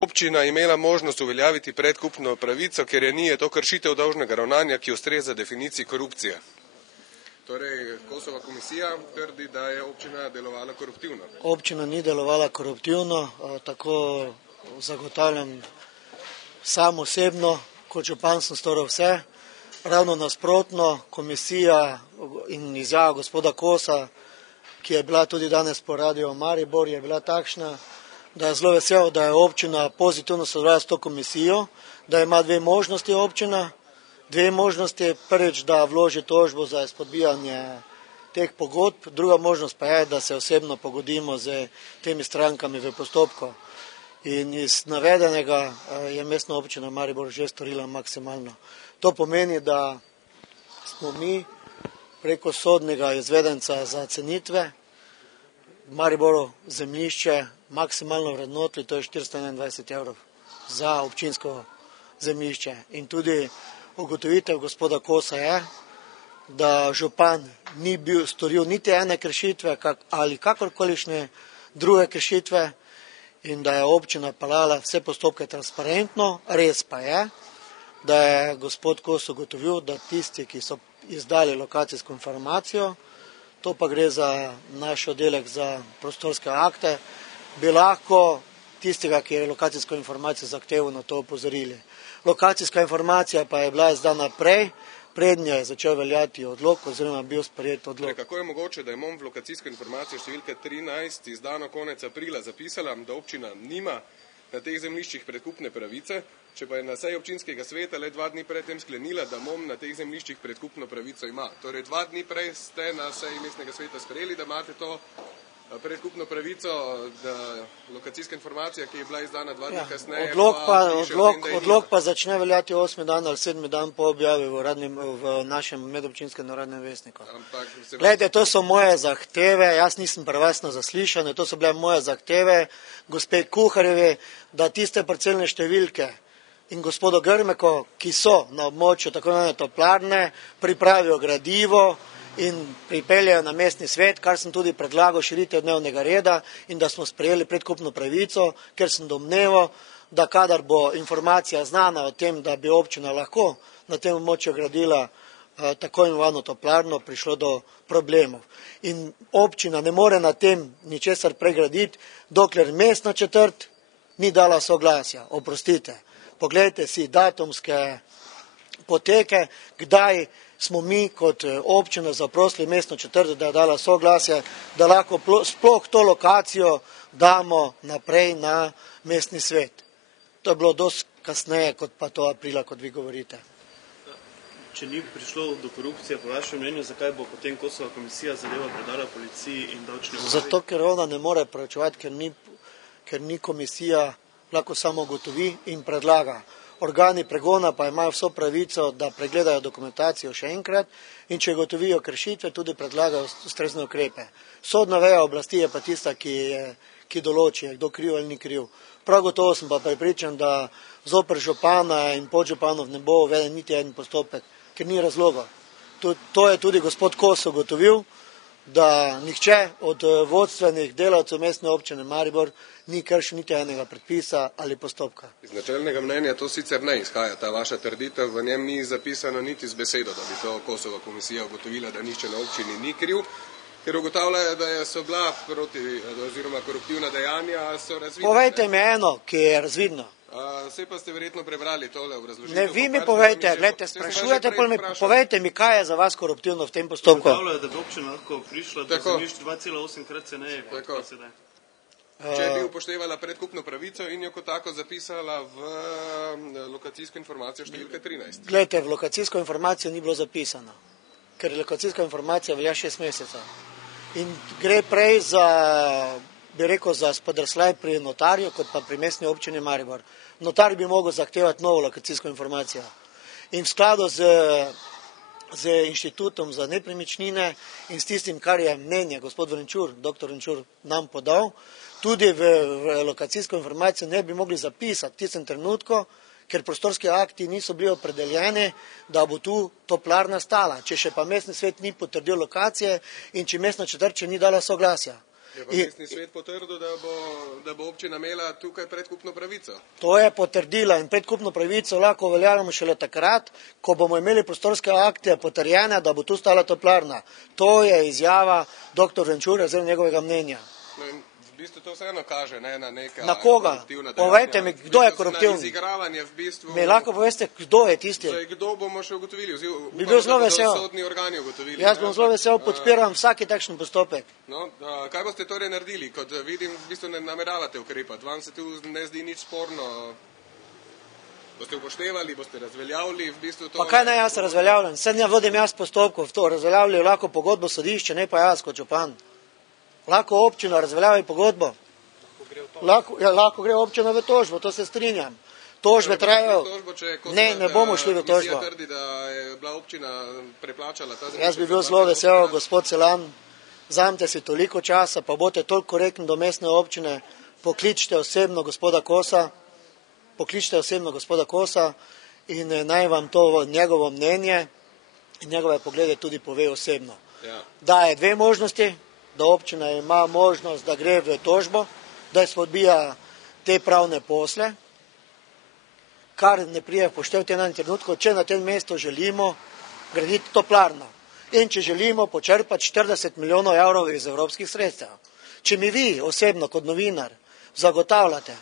občina imela možnost uveljaviti predkupno pravico, ker je ni, je to kršitev dolžnega ravnanja, ki ustreza definiciji korupcije. Torej, Kosova komisija trdi, da je občina delovala koruptivno. Občina ni delovala koruptivno, tako zagotavljam sam osebno, kot župan sem storil vse. Ravno nasprotno, komisija in izjava gospoda Kosa, ki je bila tudi danes po radiu Maribor, je bila takšna, da je zelo vesel, da je občina pozitivno sodelovala s to komisijo, da ima dve možnosti občina. Dve možnosti, prvič, da vloži tožbo za izpodbijanje teh pogodb, druga možnost pa je, da se osebno pogodimo z temi strankami v postopku. In iz navedenega je mestna občina Maribor že storila maksimalno. To pomeni, da smo mi preko sodnega izvedenca za cenitve v Mariboru zemljišče maksimalno vrednotili, to je 421 evrov za občinsko zemljišče. In tudi ugotovitev gospoda Kosa je, da župan ni bil storil niti ene kršitve ali kakorkolišne druge kršitve in da je občina peljala vse postopke transparentno. Res pa je, da je gospod Kos ugotovil, da tisti, ki so izdali lokacijsko informacijo, to pa gre za naš oddelek za prostorske akte, bi lahko tistega, ki je lokacijsko informacijo zahteval, na to opozorili. Lokacijska informacija pa je bila izdana prej, prednje je začel veljati odlok oziroma bil sprejet odlok. Kako je mogoče, da je MOM v lokacijsko informacijo številka 13 izdano konec aprila zapisala, da občina nima na teh zemljiščih predkupne pravice, če pa je na seji občinskega sveta le 2 dni predtem sklenila, da MOM na teh zemljiščih predkupno pravico ima. Torej 2 dni prej ste na seji mestnega sveta sprejeli, da imate to predkupno pravico, da lokacijska informacija, ki je bila izdana 2 dni kasneje. Odlok pa začne veljati 8. dan ali 7. dan po objavi v našem medobčinskem uradnem vestniku. Glejte, to so moje zahteve, jaz nisem pri vas na zaslišanju, to so bile moje zahteve, gospe Kuharjevi, da tiste parcelne številke in gospodu Grmeko, ki so na območju tako imenovane toplarne, pripravijo gradivo in pripeljajo na mestni svet, kar sem tudi predlagal širitev dnevnega reda in da smo sprejeli predkupno pravico, ker sem domneval, da kadar bo informacija znana o tem, da bi občina lahko na tem območju gradila tako imenovano toplarno, prišlo do problemov. In občina ne more na tem ničesar pregraditi, dokler mestna četrt ni dala soglasja. Oprostite, poglejte si datumske poteke, kdaj smo mi kot občina zaprosili mestno četrt, da je dala soglasje, da lahko sploh to lokacijo damo naprej na mestni svet. To je bilo dosti kasneje, kot pa to aprila, kot vi govorite. Če ni prišlo do korupcije, po vašem mnenju, zakaj bo potem Kosova komisija zadevo predala policiji in davčni upravi? Zato, ker ona ne more preučevati, ker ni komisija, lahko samo ugotovi in predlaga. Organi pregona pa imajo vso pravico, da pregledajo dokumentacijo še enkrat in če gotovijo kršitve, tudi predlagajo ustrezne ukrepe. Sodna veja oblasti je pa tista, ki določi, je kdo kriv ali ni kriv. Prav gotovo sem pa prepričan, da zoper župana in podžupanov ne bo uveden niti en postopek, ker ni razloga. To je tudi gospod Kos ugotovil, da nihče od vodstvenih delavcev mestne občine Maribor ni kršil niti enega predpisa ali postopka. Iz načelnega mnenja to sicer ne izhaja, ta vaša trditev, v njem ni zapisano niti z besedo, da bi to Kosova komisija ugotovila, da nihče na občini ni kriv, ker ugotavljajo, da so bila oziroma koruptivna dejanja so razvidna. Povejte mi eno, ki je razvidno. Vse pa ste verjetno prebrali tole obrazložitev. Ne, vi mi povejte, gledajte, sprašujete, povejte mi, kaj je za vas koruptivno v tem postopku. Ugotavljajo, da bi občina lahko prišla do zemljišč 2,8 krat ceneje kot pa sedaj. Če bi upoštevala predkupno pravico in jo kot tako zapisala v lokacijsko informacijo številka 13. Glejte, v lokacijsko informacijo ni bilo zapisano, ker lokacijska informacija velja 6 mesecev. In gre prej za, bi rekel, za spodrsljaj pri notarju, kot pa pri mestni občini Maribor. Notar bi mogel zahtevati novo lokacijsko informacijo. In v skladu z inštitutom za nepremičnine in s tistim, kar je mnenje gospod Vrenčur, dr. Vrenčur nam podal, tudi v lokacijsko informacijo ne bi mogli zapisati v tistem trenutku, ker prostorski akti niso bili opredeljeni, da bo tu toplarna stala. Če še pa mestni svet ni potrdil lokacije in če mestna četrt ni dala soglasja. Je pa mestni svet potrdil, da bo občina imela tukaj predkupno pravico. To je potrdila in predkupno pravico lahko uveljavljamo šele takrat, ko bomo imeli prostorske akte potrjene, da bo tu stala toplarna. To je izjava dr. Venčura oziroma njegovega mnenja. No in v bistvu to vseeno kaže, ne, na neka na koga? koruptivna Povejte mi, kdo je koruptivni? Na izigravanje v bistvu. Mi lahko poveste, kdo je tisti? Zdaj, kdo bomo še ugotovili? Bi bil zelo vesel. Sodni organi ugotovili. Jaz bom zelo vesel, podpiram vsaki takšen postopek. No, kaj boste torej naredili? Kot vidim, v bistvu ne nameravate ukrepati. Vam se tu ne zdi nič sporno. Boste upoštevali, boste razveljavili v bistvu to? Pa kaj naj jaz razveljavljam? Saj ne vodim jaz postopkov, to razveljavljajo lahko pogodbo sodišče, ne pa jaz kot župan. Lahko občina razveljavi pogodbo. Lahko gre občina v tožbo, to se strinjam. Tožbe trajajo. Ne bomo šli v tožbo. Trdi, da je bila občina preplačala ta zemljišče. Jaz bi bil zelo vesel, gospod Selan, vzamite si toliko časa, pa boste toliko korektni do mestne občine, pokličite osebno gospoda Kosa in naj vam to njegovo mnenje in njegove poglede tudi pove osebno. Ja. Daje dve možnosti, da občina ima možnost, da gre v tožbo, da spodbija te pravne posle, kar ne prije v poštev v enem trenutku, če na tem mestu želimo graditi toplarno in če želimo počrpati 40 milijonov evrov iz evropskih sredstev. Če mi vi osebno kot novinar zagotavljate,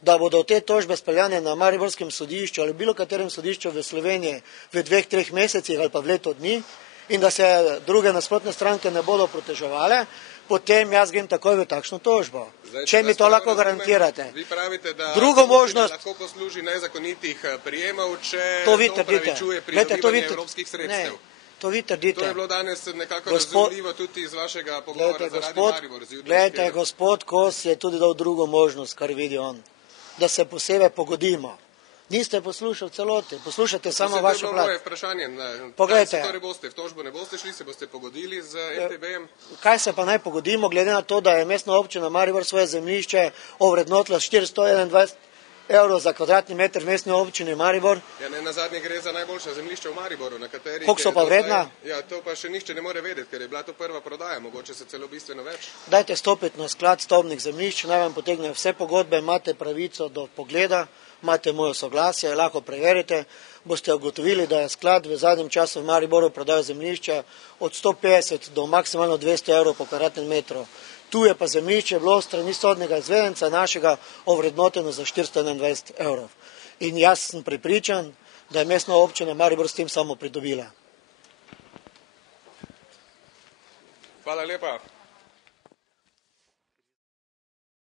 da bodo te tožbe speljane na mariborskem sodišču ali bilo katerem sodišču v Sloveniji v 2-3 mesecih ali pa v letu dni in da se druge nasprotne stranke ne bodo proteževale, potem jaz grem takoj v takšno tožbo. Zdaj, če mi to lahko garantirate. Vi pravite, da drugo možnost lahko posluži nezakonitih prijemov, če to upravičuje pridobivanje evropskih sredstev. To vi trdite. To je bilo danes nekako razumljivo tudi iz vašega pogovora za Radio Maribor. Glejte, gospod Kos je tudi dal drugo možnost, kar vidi on, da se posebej pogodimo. Niste poslušali celoti, poslušate samo vašo plat. To je bilo moje vprašanje. Poglejte. Torej boste v tožbo ne boste šli, se boste pogodili z RTB-jem? Kaj se pa naj pogodimo, glede na to, da je mestna občina Maribor svoje zemljišče ovrednotila 421 evrov za kvadratni meter mestne občine Maribor. Ja, ne, na zadnje gre za najboljša zemljišča v Mariboru, na katerih... Koliko so pa vredna? Ja, to pa še nihče ne more vedeti, ker je bila to prva prodaja, mogoče se celo bistveno več. Dajte stopiti na sklad stavbnih zemljišč, naj vam potegnejo vse pogodbe, imate pravico do pogleda, imate mojo soglasje, lahko preverite, boste ugotovili, da je sklad v zadnjem času v Mariboru prodajal zemljišča od 150 do maksimalno 200 evrov po kvadratnem metru. Tu je pa zemljišče bilo strani sodnega izvedenca našega ovrednoteno za 421 evrov. In jaz sem prepričan, da je mestna občina Maribor s tem samo pridobila. Hvala lepa.